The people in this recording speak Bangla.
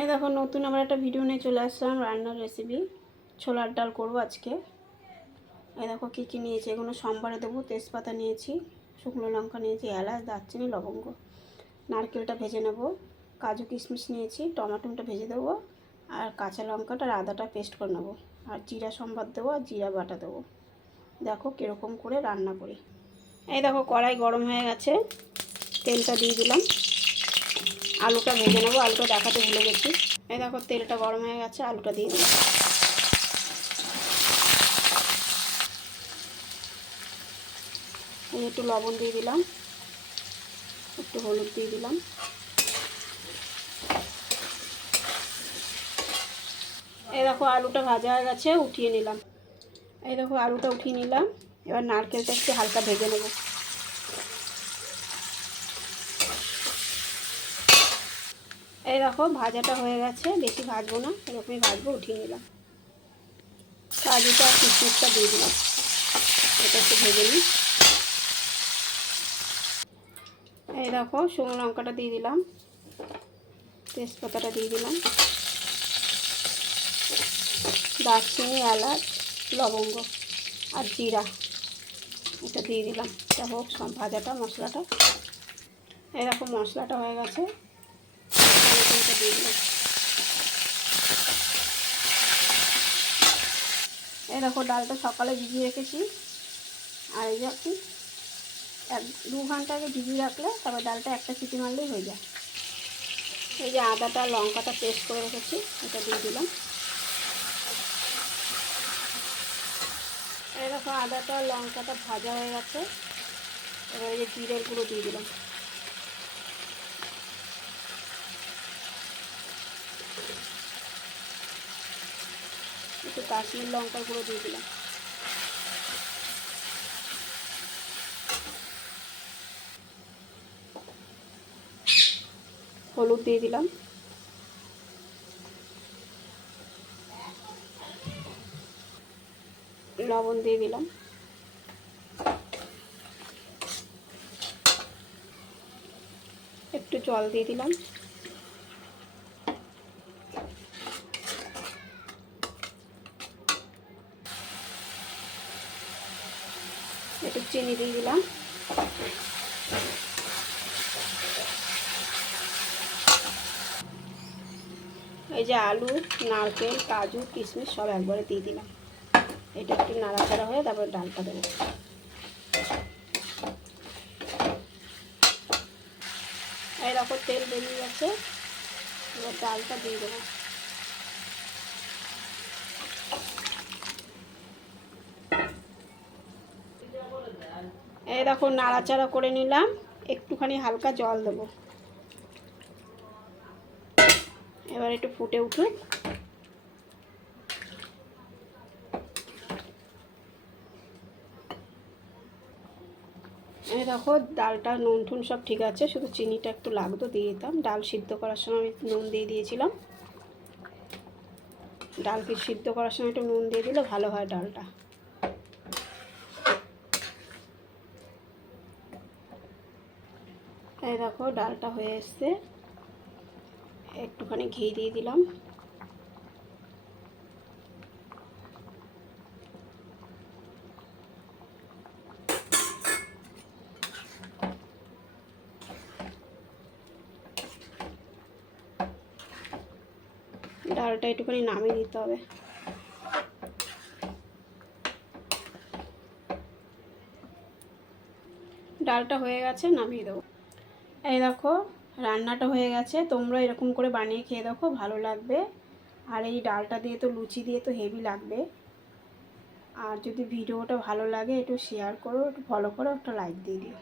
এই দেখো নতুন আবার একটা ভিডিও নিয়ে চলে আসলাম, রান্নার রেসিপি। ছোলার ডাল করবো আজকে। এই দেখো কী কী নিয়েছি, এগুলো সোমবারে দেবো। তেজপাতা নিয়েছি, শুকনো লঙ্কা নিয়েছি, এলাচ, দারচিনি, লবঙ্গ। নারকেলটা ভেজে নেব। কাজু কিশমিশ নিয়েছি, টমেটোটা ভেজে দেবো। আর কাঁচা লঙ্কাটা আর আদাটা পেস্ট করে নেবো। আর জিরা সম্বাদ দেবো, আর জিরা বাটা দেবো। দেখো কীরকম করে রান্না করি। এই দেখো কড়াই গরম হয়ে গেছে, তেলটা দিয়ে দিলাম। আলুটা ভেজে নেবো, আলুটা দেখাতে ভুলে গেছি। এই দেখো তেলটা গরম হয়ে গেছে, আলুটা দিয়ে দিলাম। একটু লবণ দিয়ে দিলাম, একটু হলুদ দিয়ে দিলাম। এই দেখো আলুটা ভাজা হয়ে গেছে, উঠিয়ে নিলাম। এই দেখো আলুটা উঠিয়ে নিলাম। এবার নারকেলটা একটু হালকা ভেজে নেব। এই দেখো ভাজাটা হয়ে গেছে, বেশি ভাজবো না, এরকমই ভাজবো, উঠিয়ে নিলাম। কাজুটা আর কিশমিশটা দিয়ে দিলাম, এটা একটু ভেজে নিই। এই দেখো শুকনো লঙ্কাটা দিয়ে দিলাম, তেজপাতাটা দিয়ে দিলাম, দারচিনি, এলাচ, লবঙ্গ আর জিরা এটা দিয়ে দিলাম। এটা হোক সব ভাজাটা, মশলাটা। এই দেখো মশলাটা হয়ে গেছে, টমেটোটা দিয়ে দিলাম। এই দেখো ডালটা সকালে ভিজিয়ে রেখেছি, আর এই যখন 1-2 ঘন্টা আগে ভিজিয়ে রাখলে তারপর ডালটা একটা সিটি মারলেই হয়ে যায়। এই যে আদাটা লঙ্কাটা পেস্ট করে রেখেছি, এটা দিয়ে দিলাম। এই দেখো আদাটা লঙ্কাটা ভাজা হয়ে গেছে, এবার এই যে জিরের গুঁড়ো দিয়ে দিলাম। একটু কাশ্মীর লঙ্কার গুঁড়ো দিয়ে দিলাম। হলুদ দিয়ে দিলাম। লবণ দিয়ে দিলাম। একটু জল দিয়ে দিলাম। একটু চিনি দিয়ে দিলাম। এই যে আলু, নারকেল, কাজু, কিশমিশ সব একবারে দিয়ে দিলাম। এটা একটু নাড়াচাড়া হয়ে তারপরে ডালটা দেবো। এই দেখো তেল বেরিয়ে গেছে, এবার ডালটা দিয়ে দেবো। এই দেখো নাড়াচাড়া করে নিলাম, একটুখানি হালকা জল দেবো। এবার একটু ফুটে উঠুক। এই দেখো ডালটা নুন টুন সব ঠিক আছে, শুধু চিনিটা একটু লাগতো, দিয়ে দিতাম। ডাল সিদ্ধ করার সময় আমি নুন দিয়ে দিয়েছিলাম। ডালকে সিদ্ধ করার সময় একটু নুন দিয়ে দিলে ভালো হয় ডালটা। এই দেখো ডালটা হয়ে এসছে, একটুখানি ঘি দিয়ে দিলাম। ডালটা একটুখানি নামিয়ে দিতে হবে। ডালটা হয়ে গেছে, নামিয়ে দেবো। এই দেখো রান্নাটা হয়ে গেছে, তোমরা এরকম করে বানিয়ে খেয়ে দেখো, ভালো লাগবে। আর এই ডালটা দিয়ে তো লুচি দিয়ে তো হেভি লাগবে। আর যদি ভিডিওটা ভালো লাগে একটু শেয়ার করো, একটু ফলো করো, একটা লাইক দিয়ে দিও।